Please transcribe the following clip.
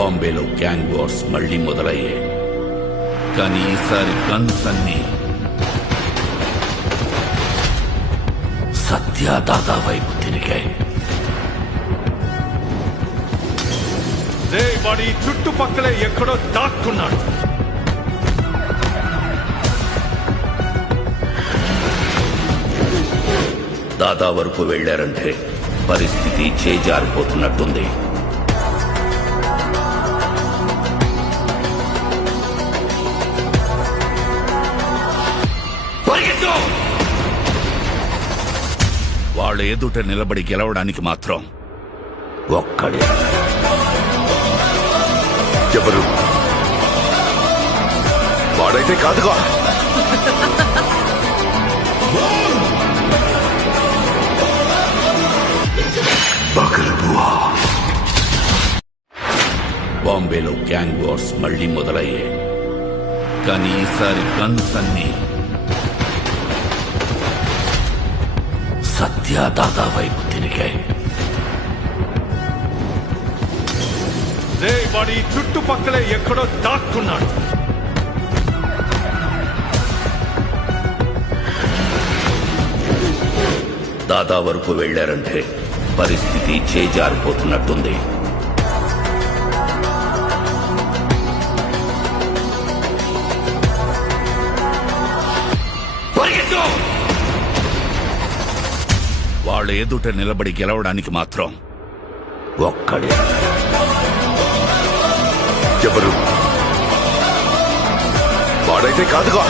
బాంబేలో gang wars మళ్లీ మొదలయ్యాయి. కానీ ఈసారి గన్స్ అన్ని సత్యదాదా వైపు తిరిగాయి. వాడి చుట్టుపక్కలే ఎక్కడో దాక్కున్నాడు. దాదా వరకు వెళ్లారంటే పరిస్థితి చేజారిపోతున్నట్టుంది. వాళ్ళ ఎదుట నిలబడి గెలవడానికి మాత్రం ఒక్కడే. ఎవరు? వాడైతే కాదుగా. బాంబేలో గ్యాంగ్ వార్స్ మళ్లీ మొదలయ్యాయి. కానీ ఈసారి గన్స్ అన్ని సత్యదాదా వైపు తిరిగాయి. వాడి చుట్టుపక్కలే ఎక్కడో దాక్కున్నాడు. దాదా వరకు వెళ్లారంటే పరిస్థితి చేజారిపోతున్నట్టుంది. వాళ్ళ ఎదుట నిలబడి గెలవడానికి మాత్రం ఒక్కడే. ఎవరు? వాడైతే కాదుగా.